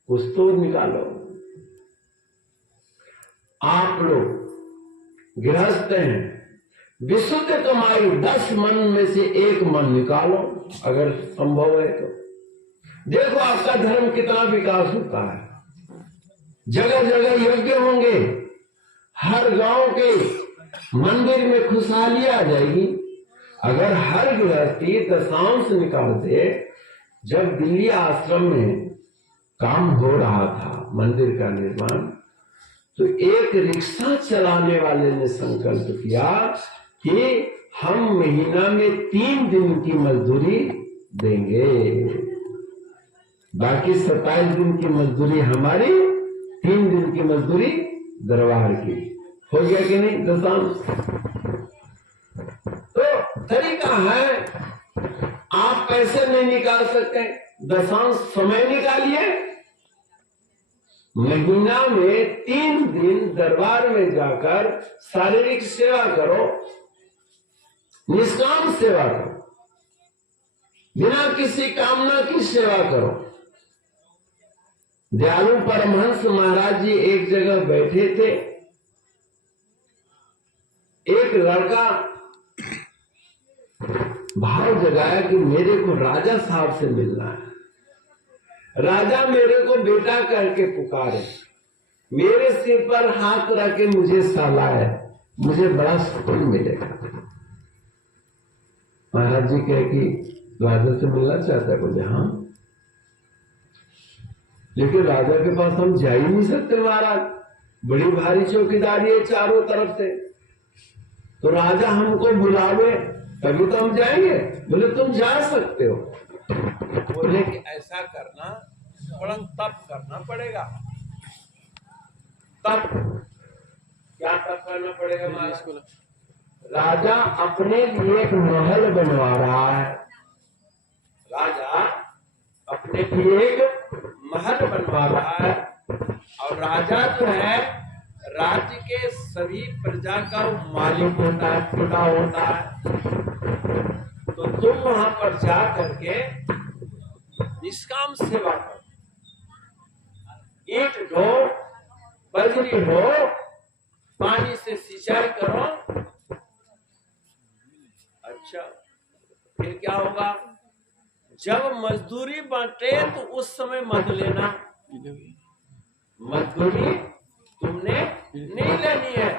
कुछ तो निकालो। आप लोग गृहस्थ हैं, विशुद्ध कमाई 10 मन में से 1 मन निकालो अगर संभव है तो। देखो आपका धर्म कितना विकास होता है। जगह जगह यज्ञ होंगे, हर गांव के मंदिर में खुशहाली आ जाएगी। अगर हर गृहस्थी दशांश निकाल दे। जब दिल्ली आश्रम में काम हो रहा था मंदिर का निर्माण, तो एक रिक्शा चलाने वाले ने संकल्प किया कि हम महीना में 3 दिन की मजदूरी देंगे, बाकी 27 दिन की मजदूरी हमारी, 3 दिन की मजदूरी दरबार की। हो गया कि नहीं दशांश? तो तरीका है, आप पैसे नहीं निकाल सकते, दशांश समय निकालिए। महीना में 3 दिन दरबार में जाकर शारीरिक सेवा करो, निष्काम सेवा करो, बिना किसी कामना की सेवा करो। दयालु परमहंस महाराज जी एक जगह बैठे थे। एक लड़का भाव जगाया कि मेरे को राजा साहब से मिलना है। राजा मेरे को बेटा करके पुकारे, मेरे सिर पर हाथ रख के मुझे सहलाए, मुझे बड़ा सुकून मिलेगा। महाराज जी कहे कि राजा से मिलना चाहता है? बोले हाँ, लेकिन राजा के पास हम जा ही नहीं सकते महाराज, बड़ी भारी चौकीदारी है चारों तरफ से, तो राजा हमको बुलावे तभी तो हम जाएंगे। बोले तुम जा सकते हो। बोले कि ऐसा करना, थोड़ा तप करना पड़ेगा। तप क्या तप करना पड़ेगा महाराज? राजा अपने लिए एक महल बनवा रहा है। राजा अपने लिए एक महल बनवा रहा है, और राजा जो है राज्य के सभी प्रजा का मालिक होता है, पिता होता है। तो तुम वहां पर जा करके निष्काम सेवा करो, ईंट ढो, बजरी ढो, पानी से सिंचाई करो। अच्छा, फिर क्या होगा? जब मजदूरी बांटे तो उस समय मत लेना, मजदूरी तुमने नहीं लेनी है।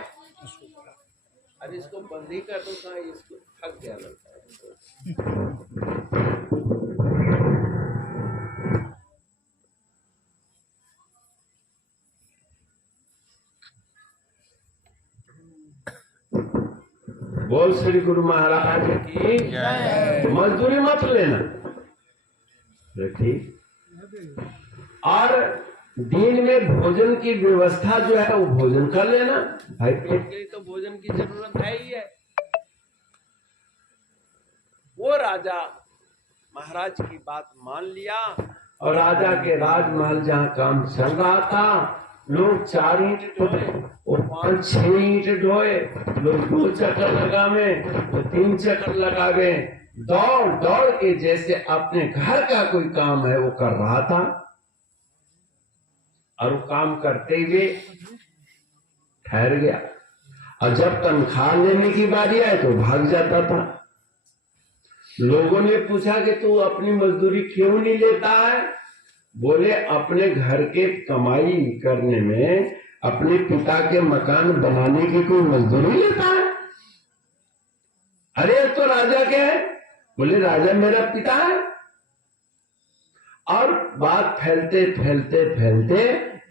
अरे इसको बंदी कर दो, कहाँ इसको थक गया लगता है। बोल श्री गुरु महाराज की जय। मजदूरी मत लेना, ठीक। और दिन में भोजन की व्यवस्था जो है वो भोजन कर लेना। भाई पेट के लिए तो भोजन की जरूरत है ही है। वो राजा महाराज की बात मान लिया, और राजा के राजमहल जहाँ काम चल रहा था, लोग 4 ईंट ढोए, वो 5-6 ईंट ढोए, लोग 2 चक्कर लगावे तो 3 चक्कर लगावे। दौड़ दौड़ के जैसे अपने घर का कोई काम है वो कर रहा था, और वो काम करते हुए ठहर गया। और जब तनख्वाह लेने की बारी आए तो भाग जाता था। लोगों ने पूछा कि तू अपनी मजदूरी क्यों नहीं लेता है? बोले अपने घर के कमाई करने में अपने पिता के मकान बनाने की कोई मजदूरी लेता है? अरे तो राजा क्या है? बोले राजा मेरा पिता है। और बात फैलते फैलते फैलते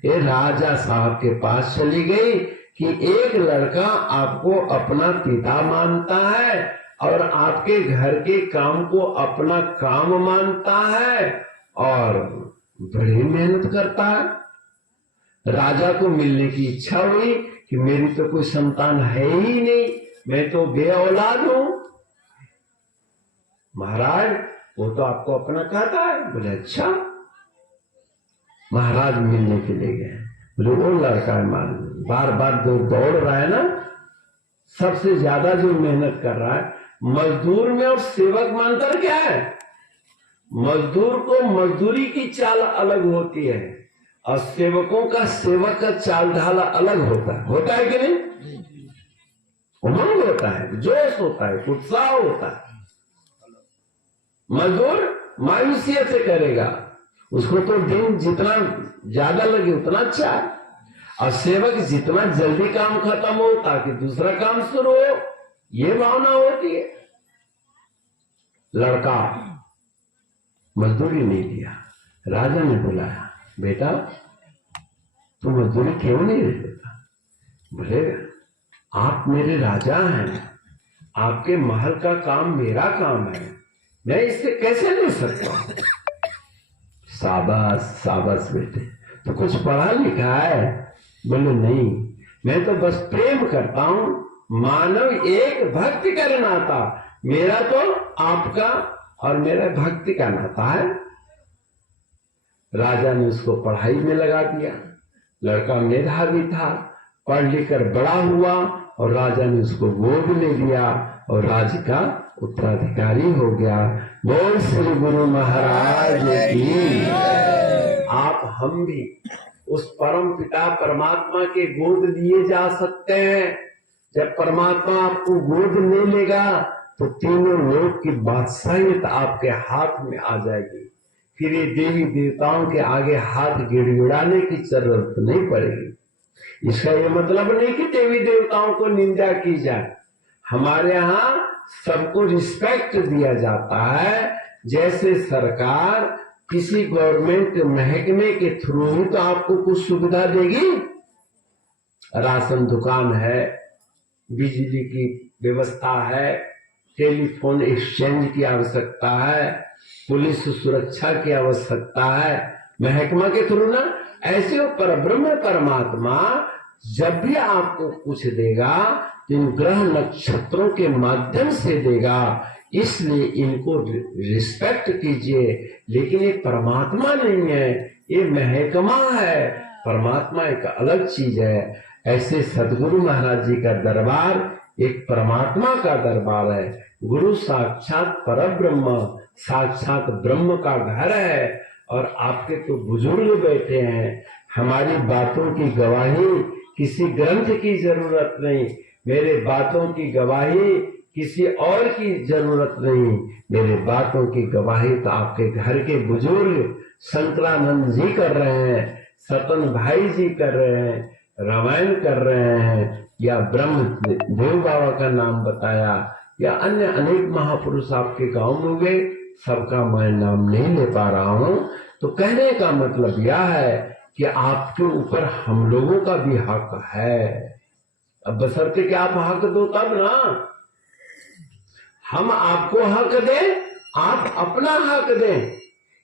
ये राजा साहब के पास चली गई कि एक लड़का आपको अपना पिता मानता है और आपके घर के काम को अपना काम मानता है और बड़ी मेहनत करता है। राजा को मिलने की इच्छा हुई कि मेरी तो कोई संतान है ही नहीं, मैं तो बे औलाद हूं। महाराज वो तो आपको अपना कहता है। बोले अच्छा। महाराज मिलने के लिए गए। बोले वो लड़का है, मान बार बार जो दौड़ रहा है ना, सबसे ज्यादा जो मेहनत कर रहा है। मजदूर में और सेवक में अंतर क्या है? मजदूर को मजदूरी की चाल अलग होती है और सेवकों का सेवक का चाल ढाला अलग होता है कि नहीं? उमंग होता है, जोश होता है, उत्साह होता है। मजदूर मायूसियत से करेगा, उसको तो दिन जितना ज्यादा लगे उतना अच्छा है। और सेवक जितना जल्दी काम खत्म हो ताकि दूसरा काम शुरू हो, ये भावना होती है। लड़का मजदूरी नहीं दिया। राजा ने बुलाया, बेटा तू मजदूरी क्यों नहीं देता? बोले आप मेरे राजा हैं, आपके महल का काम मेरा काम है, मैं इससे कैसे ले सकता हूं? शाबाश शाबाश बेटे, तो कुछ पढ़ा लिखा है? बोले नहीं, मैं तो बस प्रेम करता हूं। मानव एक भक्ति का नाता, मेरा तो आपका और मेरा भक्ति का नाता है। राजा ने उसको पढ़ाई में लगा दिया। लड़का मेधावी था, पढ़ लिख कर बड़ा हुआ और राजा ने उसको गोद ले लिया और राज्य का उत्तराधिकारी हो गया। बोल श्री गुरु महाराज की। आप हम भी उस परम पिता परमात्मा के गोद लिए जा सकते हैं। जब परमात्मा आपको गोद ले लेगा तो तीनों लोक की बादशाहियत आपके हाथ में आ जाएगी। फिर ये देवी देवताओं के आगे हाथ गिड़गिड़ाने की जरूरत नहीं पड़ेगी। इसका ये मतलब नहीं कि देवी देवताओं को निंदा की जाए। हमारे यहाँ सबको रिस्पेक्ट दिया जाता है। जैसे सरकार किसी गवर्नमेंट महकमे के थ्रू ही तो आपको कुछ सुविधा देगी। राशन दुकान है, बिजली की व्यवस्था है, टेलीफोन एक्सचेंज की आवश्यकता है, पुलिस सुरक्षा की आवश्यकता है, महकमा के थ्रू ना। ऐसे वो परब्रह्म परमात्मा जब भी आपको कुछ देगा तो इन ग्रह नक्षत्रों के माध्यम से देगा, इसलिए इनको रिस्पेक्ट कीजिए। लेकिन ये परमात्मा नहीं है, ये महकमा है। परमात्मा एक अलग चीज है। ऐसे सदगुरु महाराज जी का दरबार एक परमात्मा का दरबार है। गुरु साक्षात परब्रह्म, साक्षात ब्रह्म का घर है। और आपके तो बुजुर्ग बैठे हैं, हमारी बातों की गवाही किसी ग्रंथ की जरूरत नहीं, मेरे बातों की गवाही किसी और की जरूरत नहीं। मेरे बातों की गवाही तो आपके घर के बुजुर्ग शंकरानंद जी कर रहे हैं, सतन भाई जी कर रहे हैं, रामायण कर रहे हैं, या ब्रह्म देव बाबा का नाम बताया, या अन्य अनेक महापुरुष आपके गांव में हुए, सबका मैं नाम नहीं ले पा रहा हूं। तो कहने का मतलब यह है कि आपके ऊपर हम लोगों का भी हक है। अब बशर्ते कि आप हक दो तब ना, हम आपको हक दें, आप अपना हक दें।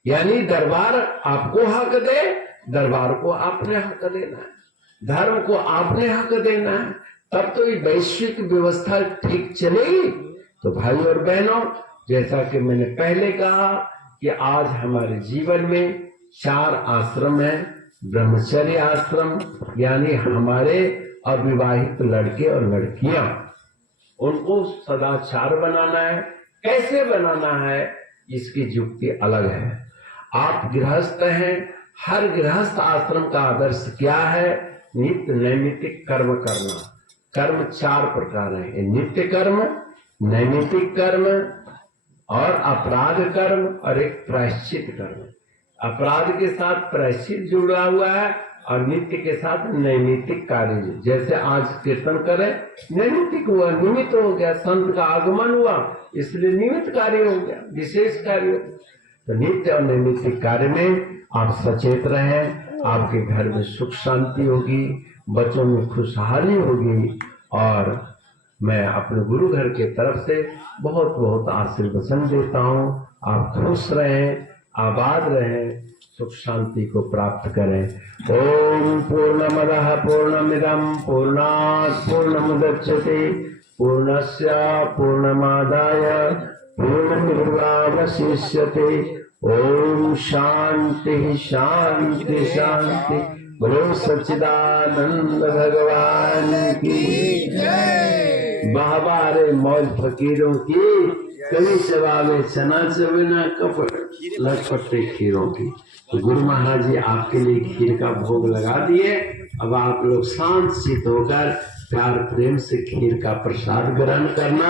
यानी दरबार आपको हक दे, दरबार को आपने हक देना है, धर्म को आपने हक देना है, तब तो ये वैश्विक व्यवस्था ठीक चलेगी। तो भाई और बहनों, जैसा कि मैंने पहले कहा कि आज हमारे जीवन में 4 आश्रम है। ब्रह्मचर्य आश्रम यानी हमारे अविवाहित लड़के और लड़कियां, उनको सदाचार बनाना है। कैसे बनाना है इसकी युक्ति अलग है। आप गृहस्थ हैं, हर गृहस्थ आश्रम का आदर्श क्या है? नित्य नैमित्तिक कर्म करना। कर्म 4 प्रकार है, नित्य कर्म, नैमित्तिक कर्म और अपराध कर्म और एक प्रायश्चित कर्म। अपराध के साथ प्रायश्चित जुड़ा हुआ है और नित्य के साथ नैमित्तिक कार्य। जैसे आज कीर्तन करें, नैमित्तिक हुआ, निमित्त हो गया, संत का आगमन हुआ, इसलिए निमित्त कार्य हो गया, विशेष कार्य हो गया। तो नित्य और नैमित्तिक कार्य में आप सचेत रहें, आपके घर में सुख शांति होगी, बच्चों में खुशहाली होगी। और मैं अपने गुरु घर के तरफ से बहुत बहुत आशीर्वचन देता हूँ। आप खुश रहें, आबाद रहें, सुख शांति को प्राप्त करें। ओम पूर्णमदः पूर्णमिदं पूर्णात् पूर्णमुदच्यते पूर्णस्य पूर्णमादाय पूर्णमेवावशिष्यते। ओम शांति शांति शांति। बोलो सच्चिदानंद भगवान की जय। बाहबारे मौज फकीरों की, कभी सवावे चना चबना कपट लटपटे खीरों की। तो गुरु महाराज जी आपके लिए खीर का भोग लगा दिए। अब आप लोग शांत चित होकर प्यार प्रेम से खीर का प्रसाद ग्रहण करना,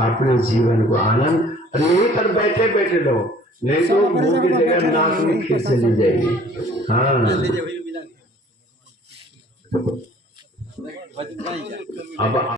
अपने जीवन को आनंद। और यहीं पर बैठे बैठे लो, नहीं तो मुंह की जगह नाक में खीर चली जाएगी। हाँ, अब